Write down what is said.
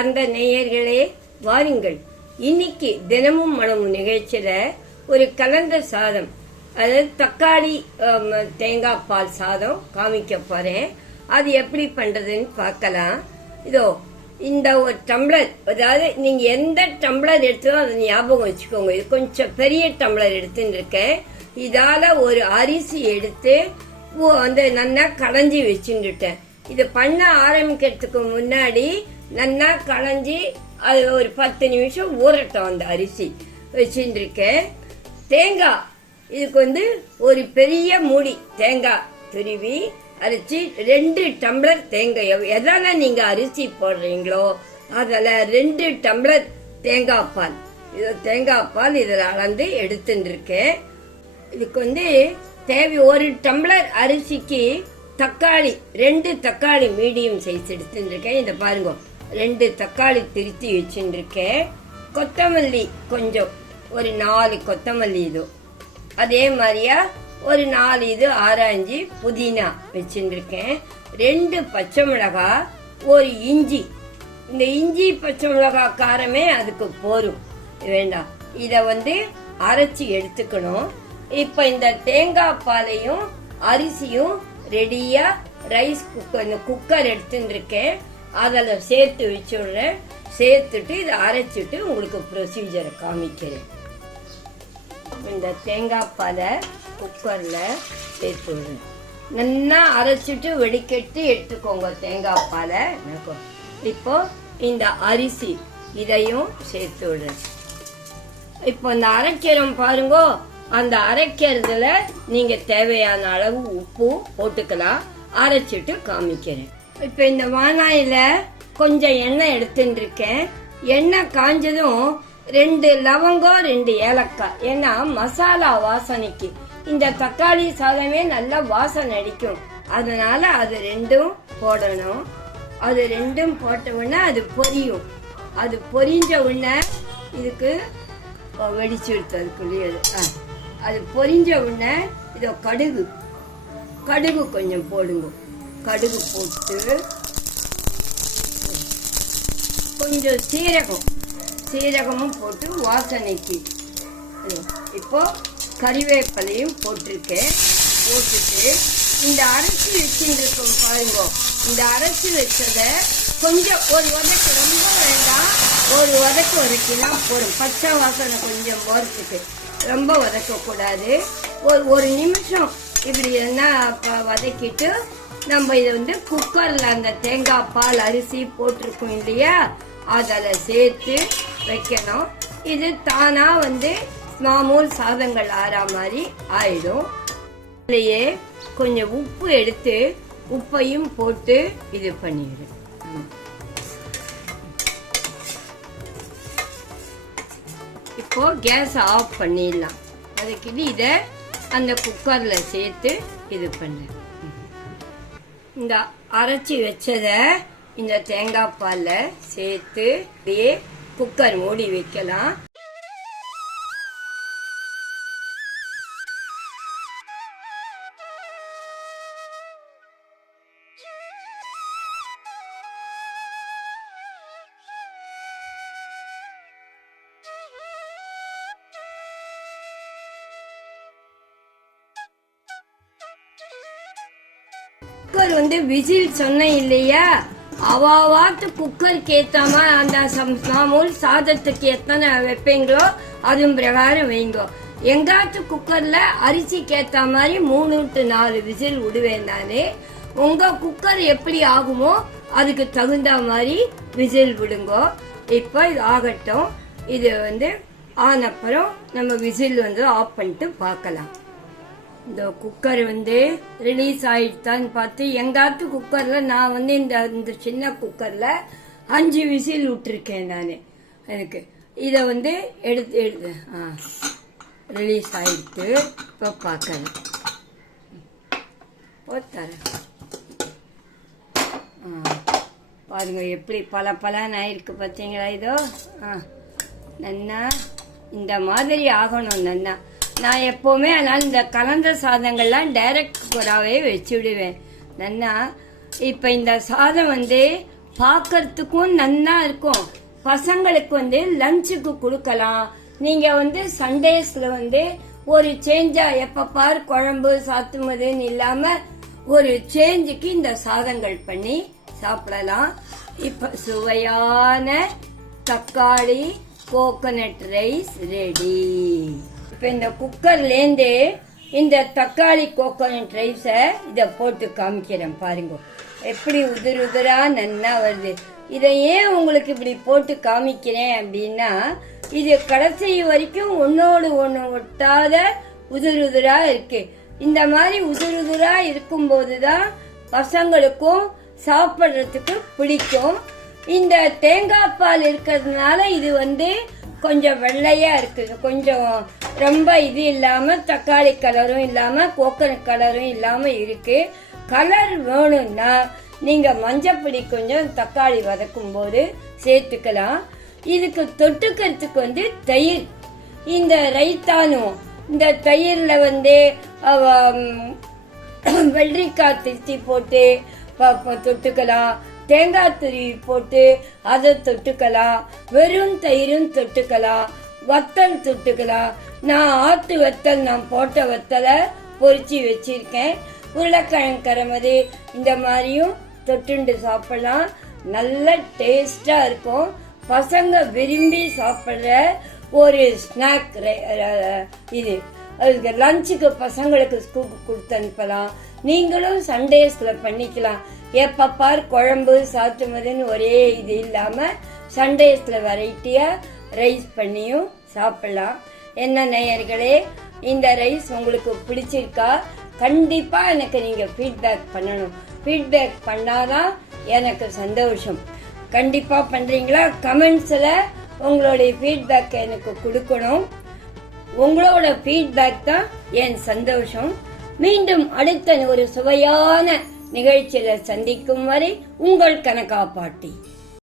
அன்பார்ந்த நேயர்களே, வாருங்கள். இன்னைக்கு தினமும் மனமும் நிகழ்ச்சியில ஒரு கலந்த சாதம், அதாவது தக்காளி தேங்காய் பால் சாதம் காமிக்க போறேன். அது எப்படி பண்றதுன்னு பார்க்கலாம். இதோ இந்த ஒரு டம்ளர், அதாவது நீங்க எந்த டம்ளர் எடுத்தாலும் அதை ஞாபகம் வச்சுக்கோங்க. இது கொஞ்சம் பெரிய டம்ளர் எடுத்துட்டு இருக்கேன். இதால ஒரு அரிசி எடுத்து வந்து நல்லா களைஞ்சி வச்சுட்டேன். இது பண்ண ஆரம்பிக்கிறதுக்கு முன்னாடி நல்லா களைஞ்சி அது ஒரு 10 நிமிஷம் ஊறட்டும். அந்த அரிசி வச்சுருக்கேன். தேங்காய், இதுக்கு வந்து ஒரு பெரிய மூடி தேங்காய் துருவி அரைச்சி 2 டம்ளர் தேங்காய், எதால நீங்க அரிசி போடுறீங்களோ அதில் 2 டம்ளர் தேங்காய் பால். இது தேங்காய் பால் இதில் அளந்து எடுத்துட்டு இருக்கேன். இதுக்கு வந்து தேவை 1 டம்ளர் அரிசிக்கு தக்காளி 2 தக்காளி மீடியம் சைஸ் எடுத்துட்டு இருக்கேன். இதை பாருங்க, 2 தக்காளி திருத்தி வச்சுருக்கேன். கொத்தமல்லி கொஞ்சம், ஒரு 4 கொத்தமல்லி. இது அதே மாதிரியா ஒரு 4 இது ஆராய்ஞ்சி புதினா வச்சுருக்கேன். 2 பச்சை மிளகாய், ஒரு இஞ்சி. இந்த இஞ்சி பச்சை மிளகாய் காரமே அதுக்கு போரும், வேண்டாம். இதை வந்து அரைச்சி எடுத்துக்கணும். இப்ப இந்த தேங்காய் பாலையும் அரிசியும் ரெடியா ரைஸ் குக்கர் எடுத்துட்டு இருக்கேன். அதில் சேர்த்து வச்சுடுறேன். சேர்த்துட்டு இதை அரைச்சிட்டு உங்களுக்கு ப்ரொசீஜரை காமிக்கிறேன். இந்த தேங்காய் பாலை குக்கர்ல சேர்த்து விடுறேன். நல்லா அரைச்சிட்டு வெடிக்கட்டி எடுத்துக்கோங்க தேங்காய் பாலை. இப்போ இந்த அரிசி இதையும் சேர்த்து விடுறேன். இப்போ இந்த அரைக்கிறோம் பாருங்க, அந்த அரைக்கிறதுல நீங்க தேவையான அளவு உப்பு போட்டுக்கலாம். அரைச்சிட்டு காமிக்கிறேன். இப்ப இந்த வானாயில கொஞ்சம் எண்ணெய் எடுத்துட்டு இருக்கேன். எண்ணெய் காஞ்சதும் 2 லவங்கம் 2 ஏலக்காய். ஏன்னா மசாலா வாசனைக்கு இந்த தக்காளி சாதமே நல்லா வாசனை அடிக்கும். அதனால அது 2ம் போடணும். அது 2ம் போட்ட உடனே அது பொரியும். அது பொரிஞ்ச உடனே இதுக்கு வெடிச்சு எடுத்ததுக்குள்ளேயே அது பொரிஞ்ச உடனே இதோ கடுகு கொஞ்சம் போடுங்க. கடுகு போட்டு கொஞ்சம் சீரகமும் போட்டு வாசனைக்கு. இப்போ கறிவேப்பிலையும் போட்டிருக்கேன். போட்டுட்டு இந்த அரைச்சி வச்சுருக்கோம் பாருங்க, இந்த அரைச்சி வச்சதை கொஞ்சம் ஒரு வதக்கு, ரொம்ப வேண்டாம், ஒரு வதக்கினா போடும். பச்சை வாசனை கொஞ்சம் போறதுக்கு ரொம்ப வதக்கக்கூடாது. ஒரு நிமிஷம் இப்படி என்ன வதக்கிட்டு நம்ம இதை வந்து குக்கர்ல அந்த தேங்காய் பால் அரிசி போட்டிருக்கோம் இல்லையா, அதில் சேர்த்து வைக்கணும். இது தானா வந்து மாமூல் சாதங்கள் ஆறா மாதிரி ஆயிடும். இதுலயே கொஞ்சம் உப்பு எடுத்து உப்பையும் போட்டு இது பண்ணிடு. இப்போ கேஸ் ஆஃப் பண்ணிடலாம். அதுக்கு இதை அந்த குக்கர்ல சேர்த்து இது பண்ணு. இந்த அரைச்சி வச்சத இந்த தேங்காய் பால்ல சேர்த்து குக்கர் மூடி வைக்கலாம். குக்கர் வந்து விசில் சொன்ன இல்லையா, அவாவாத்து குக்கருக்கு ஏத்தாம அந்த மாமூல் சாதத்துக்கு எத்தனை வைப்பீங்களோ அதுவும் பிரகாரம் வைங்கோ. எங்காச்சும் குக்கர்ல அரிசிக்கு ஏத்த மாதிரி 3 to 4 விசில் விடுவேன் நானே. உங்க குக்கர் எப்படி ஆகுமோ அதுக்கு தகுந்த மாதிரி விசில் விடுங்கோ. இப்போ இது ஆகட்டும். இது வந்து ஆனப்புறம் நம்ம விசில் வந்து ஆஃப் பண்ணிட்டு பார்க்கலாம். இந்த குக்கர் வந்து ரிலீஸ் ஆயிடுத்தான்னு பார்த்து, எங்காத்து குக்கர்ல நான் வந்து இந்த சின்ன குக்கர்ல 5 விசில் விட்டுருக்கேன் நான். எனக்கு இதை வந்து எடுத்து ரிலீஸ் ஆயிடுத்து. இப்போ பார்க்கறேன். தரேன் பாருங்க, எப்படி பலன்னு ஆயிருக்கு பார்த்தீங்களா? இதோ நன்னா இந்த மாதிரி ஆகணும். நன்னா நான் எப்போவுமே அதனால் இந்த கலந்த சாதங்கள்லாம் டைரக்ட் குக்கராகவே வச்சு விடுவேன். நன்னா இப்போ இந்த சாதம் வந்து பார்க்கறதுக்கும் நன்னா இருக்கும். பசங்களுக்கு லஞ்சுக்கு கொடுக்கலாம். நீங்க சண்டேஸ்ல ஒரு சேஞ்சா எப்ப பாரு குழம்பு சாத்துமதுன்னு இல்லாம ஒரு சேஞ்சுக்கு இந்த சாதங்கள் பண்ணி சாப்பிடலாம். இப்ப சுவையான தக்காளி கோகனட் ரைஸ் ரெடி. இப்ப இந்த குக்கர்லேருந்து இந்த தக்காளி கோகனட் ரைஸ இத போட்டு காமிக்கிறேன் பாருங்க. எப்படி உதிர் உதிரா நன்னா வருது. இதை ஏன் உங்களுக்கு இப்படி போட்டு காமிக்கிறேன் அப்படின்னா, இது கடைசி வரைக்கும் ஒன்னோடு ஒண்ணு ஒட்டாத உதிர் உதிரா இருக்கு. இந்த மாதிரி உதிர் உதிரா இருக்கும் போதுதான் பசங்களுக்கும் சாப்பிட்றதுக்கு பிடிக்கும். இந்த தேங்காய் பால் இருக்கிறதுனால இது கொஞ்சம் வெள்ளையா இருக்குது. கொஞ்சம் ரொம்ப இது இல்லாம தக்காளி கலரும் இல்லாம கோகனட் கலரும் இல்லாம இருக்கு. கலர் வேணும்னா நீங்க மஞ்சப்பொடி கொஞ்சம் தக்காளி வதக்கும் போது சேர்த்துக்கலாம். இதுக்கு தொட்டுக்கிறதுக்கு தயிர், இந்த ரைத்தானும் இந்த தயிர்ல வெள்ளரிக்காய் திருச்சி போட்டு தொட்டுக்கலாம். தேங்காய் துருவி போட்டு அதை தொட்டுக்கலாம். வெறும் தயிரும் தொட்டுக்கலாம். வத்தல் தொட்டுக்கலாம். நான் ஆத்து வத்தல், நான் போட்ட வத்தலை பொரிச்சு வச்சிருக்கேன். உருளைக்கிழங்கு கரமது இந்த மாதிரியும் தொட்டுண்டு சாப்பிடலாம். நல்ல டேஸ்டா இருக்கும். பசங்க விரும்பி சாப்பிடுற ஒரு ஸ்நாக் இது. அதுக்கு லஞ்சுக்கு பசங்களுக்கு ஸ்கூலுக்கு கொடுத்து அனுப்பலாம். நீங்களும் சண்டேஸ்ல பண்ணிக்கலாம். எப்ப பார் குழம்பு சாத்துமதுன்னு ஒரே இது இல்லாம சண்டேஸ்ல வெரைட்டியா ரைஸ் பண்ணியும் சாப்பிடலாம். என்ன நேயர்களே, இந்த ரைஸ் உங்களுக்கு பிடிச்சிருக்கா? கண்டிப்பா எனக்கு நீங்க ஃபீட்பேக் பண்ணணும். ஃபீட்பேக் பண்ணாதான் எனக்கு சந்தோஷம். கண்டிப்பா பண்றீங்களா? கமெண்ட்ஸ்ல உங்களுடைய ஃபீட்பேக் எனக்கு கொடுக்கணும். உங்களோட ஃபீட்பேக் தான் என் சந்தோஷம். மீண்டும் அடுத்த ஒரு சுவையான நிகழ்ச்சியில சந்திக்கும் வரை உங்கள் கனகா பாட்டி.